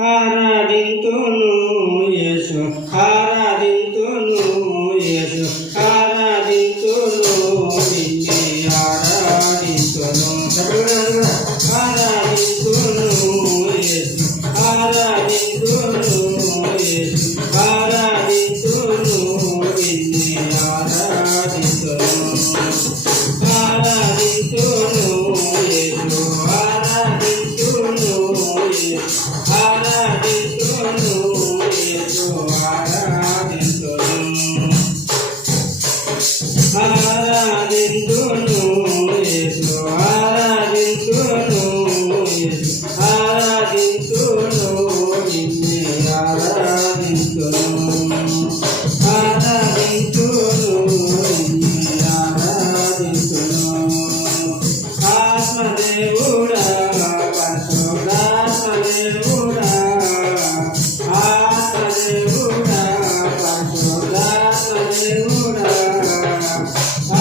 ఆరాధింతును యేసు ఆరాధింతును యేసు ఆరాధింతును నిన్నే ఆరాధింతును ఆరాధింతును యేసు ఆరాధింతును యేసు ఆరాధింతును నిన్నే ఆరాధింతును ఆరాధింతును యేసు ఆరాధింతును యేసు ఆరాధింతును యేసు ఆరాధింతును ఆరాధింతును యేసు ఆరాధింతును యేసు ఆరాధింతును నిన్నే ఆరాధింతును ఆరాధింతును నిన్నే ఆరాధింతును ఆత్మదేవుడా పరిశుద్ధాత్మదేవుడా ఆత్మదేవుడా పరిశుద్ధాత్మదేవుడా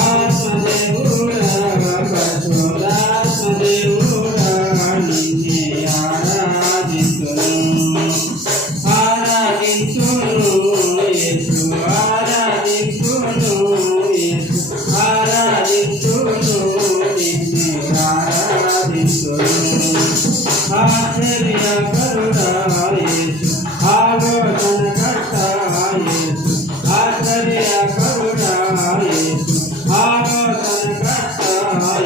ఆత్మదేవుడా పరిశుద్ధాత్మదేవుడా నిన్నే ఆరాధింతును ఆరాధింతును యేసు ఆరాధింతును యేసు ఆరాధింతును నిన్నే ఆరాధింతును ఆశ్చర్యకరుడా యేసు ఆలోచనకర్త యేసు ఆశ్చర్యకరుడా యేసు ఆలోచనకర్త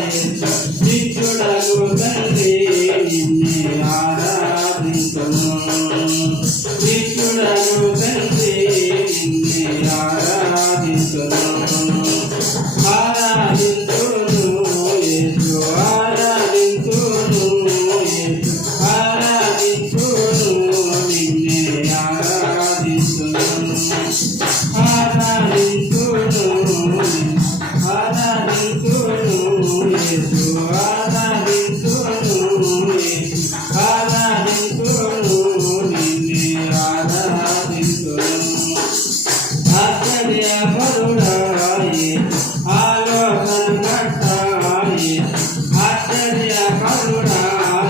యేసు నిత్యుడగు తండ్రి నిన్నే ఆరాధింతును నిత్యుడగు తండ్రి నిన్నే ఆరాధింతును ఆరాధింతును యేసు ఆరాధింతును యేసు ఆరాధింతును నిన్నే ఆరాధింతును ఆరాధింతును ఆరాధింతును యేసు ఆరాధింతును యేసు ఆరాధింతును నిన్నే ఆరాధింతును ఆశ్చర్యకరుడా యేసు ఆలోచనకర్త యేసు ఆశ్చర్యకరుడా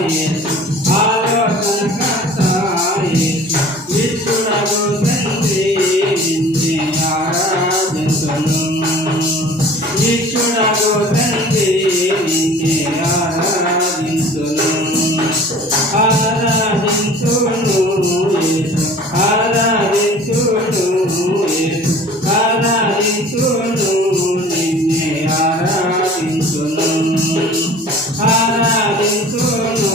యేసు ఆలోచనకర్త యేసు నిత్యుడగు తండ్రి నిన్నే ఆరాధింతును నిత్యుడగు తండ్రి నిన్నే ఆరాధింతును ఆరాధింతును యేసు ఆరాధింతును యేసు ఆరాధింతును నిన్నే ఆరాధింతును ఆరాధింతును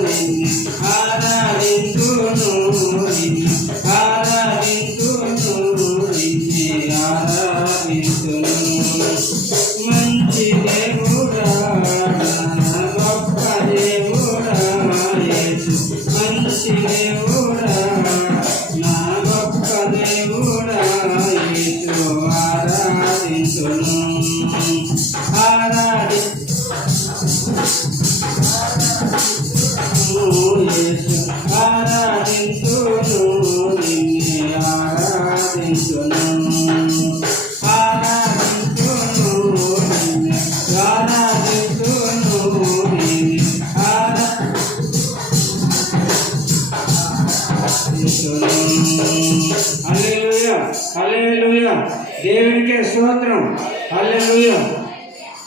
నిన్నే ఆరాధింతును నిన్నే ఆరాధింతును నిన్నే ఆరాధింతును మంచి దేవుడా గొప్ప దేవుడా యేసు మంచి దేవుడా నా గొప్ప దేవుడా యేసు ఆరాధింతును యేసు ఆరాధింతును నిన్నే ఆరాధింతును ఆరాధింతును నిన్నే ఆరాధింతును నిన్నే ఆరాధింతును హల్లెలూయా హల్లెలూయా దేవునికే స్తోత్రం హల్లెలూయా